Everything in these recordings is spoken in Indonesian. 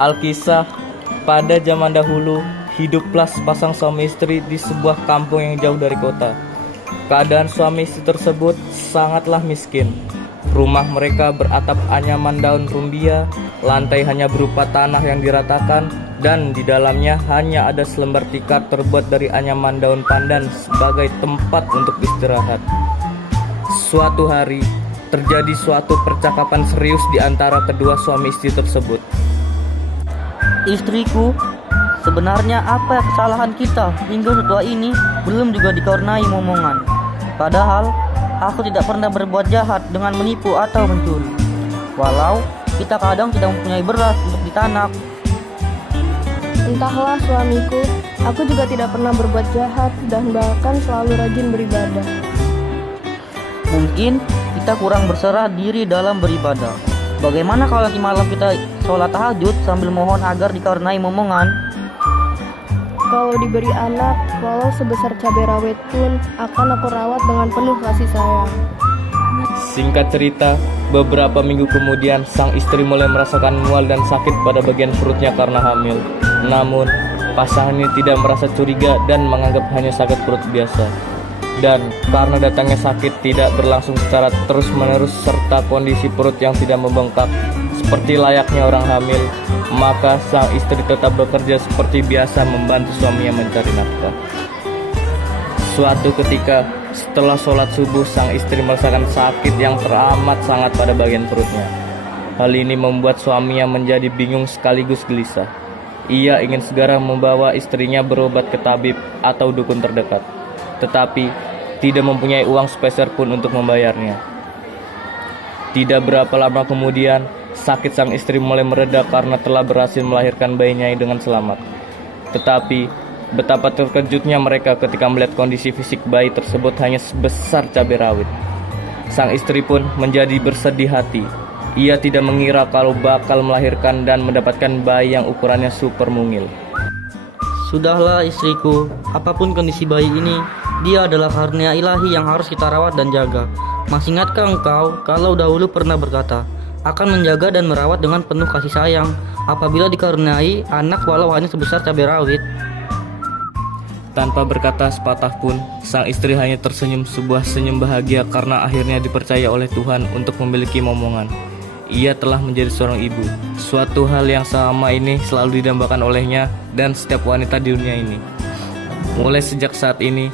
Alkisah, pada zaman dahulu, hiduplah sepasang suami istri di sebuah kampung yang jauh dari kota. Keadaan suami istri tersebut sangatlah miskin. Rumah mereka beratap anyaman daun rumbia, lantai hanya berupa tanah yang diratakan, dan di dalamnya hanya ada selembar tikar terbuat dari anyaman daun pandan sebagai tempat untuk istirahat. Suatu hari, terjadi suatu percakapan serius di antara kedua suami istri tersebut. Istriku, sebenarnya apa kesalahan kita hingga setua ini belum juga dikarenai momongan. Padahal aku tidak pernah berbuat jahat dengan menipu atau mencuri. Walau kita kadang tidak mempunyai beras untuk ditanak. Entahlah suamiku, aku juga tidak pernah berbuat jahat dan bahkan selalu rajin beribadah. Mungkin kita kurang berserah diri dalam beribadah. Bagaimana kalau di malam kita sholat tahajud sambil mohon agar dikarenai momongan? Kalau diberi anak, walau sebesar cabai rawit pun akan aku rawat dengan penuh kasih sayang. Singkat cerita, beberapa minggu kemudian sang istri mulai merasakan mual dan sakit pada bagian perutnya karena hamil. Namun, pasangannya tidak merasa curiga dan menganggap hanya sakit perut biasa. Dan karena datangnya sakit tidak berlangsung secara terus-menerus serta kondisi perut yang tidak membengkak seperti layaknya orang hamil, maka sang istri tetap bekerja seperti biasa membantu suaminya mencari nafkah. Suatu ketika, setelah sholat subuh, sang istri merasakan sakit yang teramat sangat pada bagian perutnya. Hal ini membuat suaminya menjadi bingung sekaligus gelisah. Ia ingin segera membawa istrinya berobat ke tabib atau dukun terdekat, tetapi tidak mempunyai uang sepeser pun untuk membayarnya. Tidak berapa lama kemudian, sakit sang istri mulai mereda karena telah berhasil melahirkan bayinya dengan selamat. Tetapi, betapa terkejutnya mereka ketika melihat kondisi fisik bayi tersebut hanya sebesar cabai rawit. Sang istri pun menjadi bersedih hati. Ia tidak mengira kalau bakal melahirkan dan mendapatkan bayi yang ukurannya super mungil. Sudahlah istriku, apapun kondisi bayi ini, dia adalah karunia ilahi yang harus kita rawat dan jaga. Masih ingatkah engkau kalau dahulu pernah berkata, akan menjaga dan merawat dengan penuh kasih sayang apabila dikaruniai anak walau hanya sebesar cabai rawit? Tanpa berkata sepatah pun, sang istri hanya tersenyum sebuah senyum bahagia karena akhirnya dipercaya oleh Tuhan untuk memiliki momongan. Ia telah menjadi seorang ibu. Suatu hal yang sama ini selalu didambakan olehnya dan setiap wanita di dunia ini. Mulai sejak saat ini,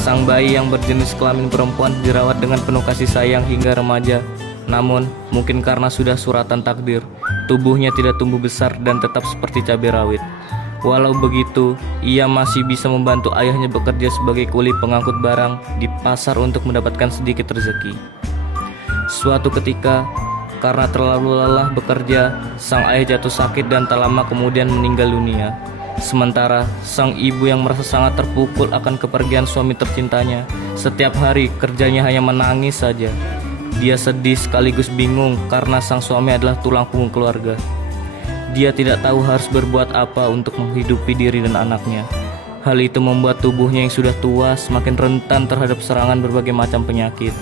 sang bayi yang berjenis kelamin perempuan dirawat dengan penuh kasih sayang hingga remaja. Namun, mungkin karena sudah suratan takdir, tubuhnya tidak tumbuh besar dan tetap seperti cabai rawit. Walau begitu, ia masih bisa membantu ayahnya bekerja sebagai kuli pengangkut barang di pasar untuk mendapatkan sedikit rezeki. Suatu ketika, karena terlalu lelah bekerja, sang ayah jatuh sakit dan tak lama kemudian meninggal dunia. Sementara sang ibu yang merasa sangat terpukul akan kepergian suami tercintanya, setiap hari kerjanya hanya menangis saja. Dia sedih sekaligus bingung karena sang suami adalah tulang punggung keluarga. Dia tidak tahu harus berbuat apa untuk menghidupi diri dan anaknya. Hal itu membuat tubuhnya yang sudah tua semakin rentan terhadap serangan berbagai macam penyakit.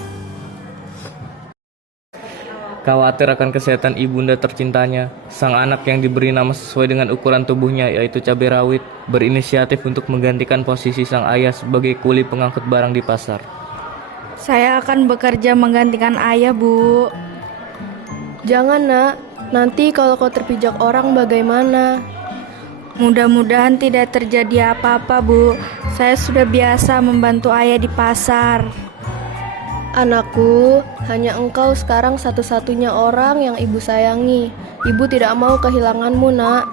Khawatir akan kesehatan ibunda tercintanya, sang anak yang diberi nama sesuai dengan ukuran tubuhnya yaitu cabai rawit, berinisiatif untuk menggantikan posisi sang ayah sebagai kuli pengangkut barang di pasar. Saya akan bekerja menggantikan ayah, Bu. Jangan nak, nanti kalau kau terpijak orang bagaimana? Mudah-mudahan tidak terjadi apa-apa, Bu. Saya sudah biasa membantu ayah di pasar. Anakku, hanya engkau sekarang satu-satunya orang yang ibu sayangi. Ibu tidak mau kehilanganmu, nak.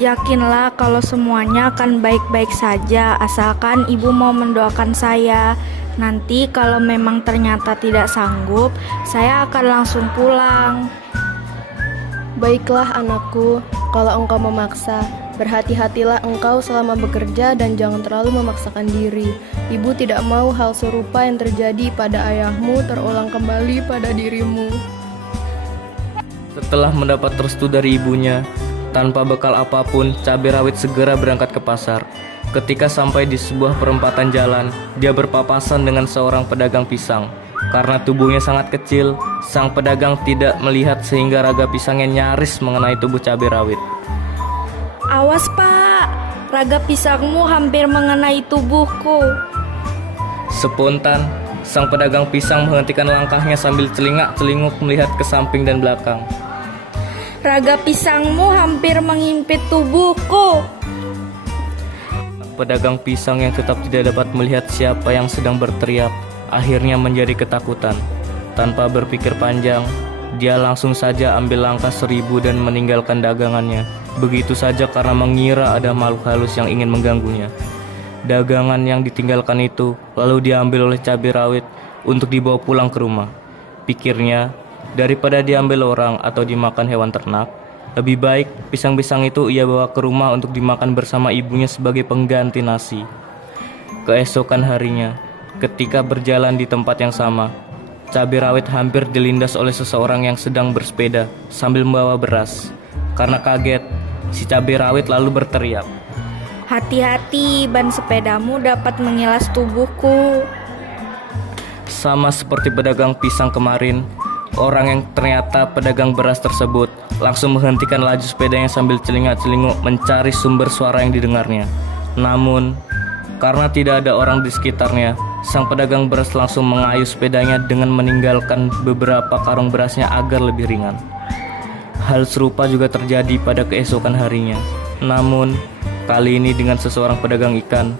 Yakinlah kalau semuanya akan baik-baik saja, asalkan ibu mau mendoakan saya. Nanti kalau memang ternyata tidak sanggup, saya akan langsung pulang. Baiklah anakku, kalau engkau memaksa, berhati-hatilah engkau selama bekerja dan jangan terlalu memaksakan diri. Ibu tidak mau hal serupa yang terjadi pada ayahmu terulang kembali pada dirimu. Setelah mendapat restu dari ibunya, Tanpa bekal apapun, cabai rawit segera berangkat ke pasar. Ketika sampai di sebuah perempatan jalan, dia berpapasan dengan seorang pedagang pisang. Karena tubuhnya sangat kecil, sang pedagang tidak melihat sehingga raga pisangnya nyaris mengenai tubuh cabai rawit. Awas Pak, raga pisangmu hampir mengenai tubuhku. Spontan, sang pedagang pisang menghentikan langkahnya sambil celingak-celinguk melihat ke samping dan belakang. Raga pisangmu hampir mengimpit tubuhku. Pedagang pisang yang tetap tidak dapat melihat siapa yang sedang berteriak, akhirnya menjadi ketakutan. Tanpa berpikir panjang, dia langsung saja ambil langkah 1000 dan meninggalkan dagangannya. Begitu saja karena mengira ada makhluk halus yang ingin mengganggunya. Dagangan yang ditinggalkan itu lalu diambil oleh cabai rawit untuk dibawa pulang ke rumah. Pikirnya, daripada diambil orang atau dimakan hewan ternak, lebih baik pisang-pisang itu ia bawa ke rumah untuk dimakan bersama ibunya sebagai pengganti nasi. Keesokan harinya, ketika berjalan di tempat yang sama, cabai rawit hampir dilindas oleh seseorang yang sedang bersepeda sambil membawa beras. Karena kaget, si cabai rawit lalu berteriak, Hati-hati, ban sepedamu dapat mengilas tubuhku. sama seperti pedagang pisang kemarin. Orang yang ternyata pedagang beras tersebut langsung menghentikan laju sepedanya sambil celingak-celinguk mencari sumber suara yang didengarnya. Namun, karena tidak ada orang di sekitarnya, sang pedagang beras langsung mengayuh sepedanya dengan meninggalkan beberapa karung berasnya agar lebih ringan. Hal serupa juga terjadi pada keesokan harinya. Namun, kali ini dengan seseorang pedagang ikan,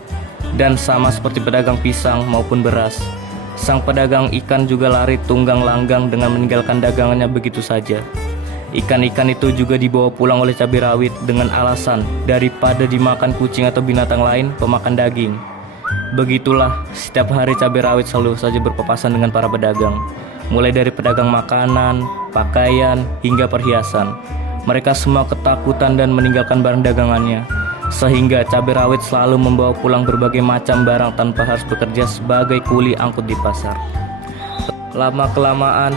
dan sama seperti pedagang pisang maupun beras. Sang pedagang ikan juga lari tunggang langgang dengan meninggalkan dagangannya begitu saja. Ikan-ikan itu juga dibawa pulang oleh cabai rawit dengan alasan daripada dimakan kucing atau binatang lain pemakan daging. Begitulah setiap hari cabai rawit selalu saja berpapasan dengan para pedagang, mulai dari pedagang makanan, pakaian, hingga perhiasan. Mereka semua ketakutan dan meninggalkan barang dagangannya, sehingga cabai rawit selalu membawa pulang berbagai macam barang tanpa harus bekerja sebagai kuli angkut di pasar. Lama-kelamaan,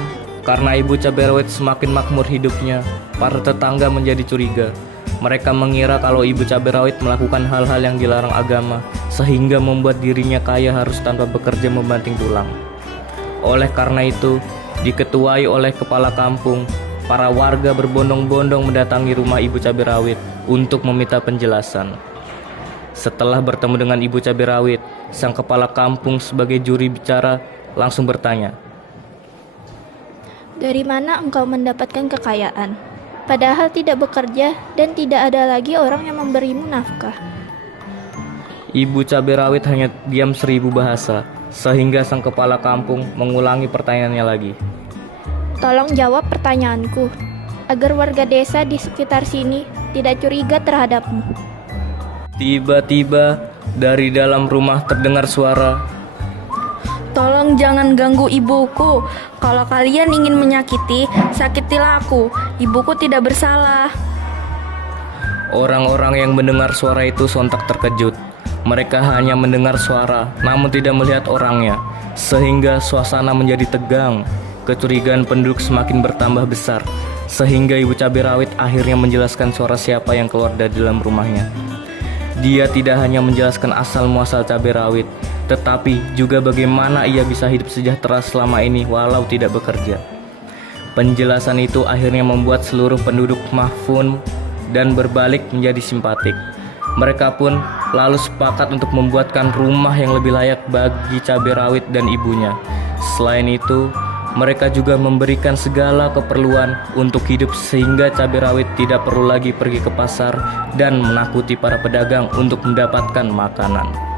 karena ibu cabai rawit semakin makmur hidupnya, para tetangga menjadi curiga. Mereka mengira kalau ibu cabai rawit melakukan hal-hal yang dilarang agama, sehingga membuat dirinya kaya harus tanpa bekerja membanting tulang. Oleh karena itu, diketuai oleh kepala kampung, para warga berbondong-bondong mendatangi rumah ibu cabai rawit untuk meminta penjelasan. Setelah bertemu dengan ibu cabai rawit, sang kepala kampung sebagai juri bicara langsung bertanya, Dari mana engkau mendapatkan kekayaan? Padahal tidak bekerja dan tidak ada lagi orang yang memberimu nafkah. Ibu cabai rawit hanya diam 1000 bahasa, sehingga sang kepala kampung mengulangi pertanyaannya lagi. Tolong jawab pertanyaanku, agar warga desa di sekitar sini tidak curiga terhadapmu. Tiba-tiba dari dalam rumah terdengar suara, Tolong jangan ganggu ibuku. Kalau kalian ingin menyakiti, sakitilah aku. Ibuku tidak bersalah. Orang-orang yang mendengar suara itu sontak terkejut. Mereka hanya mendengar suara, namun tidak melihat orangnya, sehingga suasana menjadi tegang. Kecurigaan penduduk semakin bertambah besar, sehingga ibu cabai rawit akhirnya menjelaskan suara siapa yang keluar dari dalam rumahnya. Dia tidak hanya menjelaskan asal-muasal cabai rawit, tetapi juga bagaimana ia bisa hidup sejahtera selama ini walau tidak bekerja. Penjelasan itu akhirnya membuat seluruh penduduk mahfun dan berbalik menjadi simpatik. Mereka pun lalu sepakat untuk membuatkan rumah yang lebih layak bagi cabai rawit dan ibunya. Selain itu, mereka juga memberikan segala keperluan untuk hidup sehingga cabai rawit tidak perlu lagi pergi ke pasar dan menakuti para pedagang untuk mendapatkan makanan.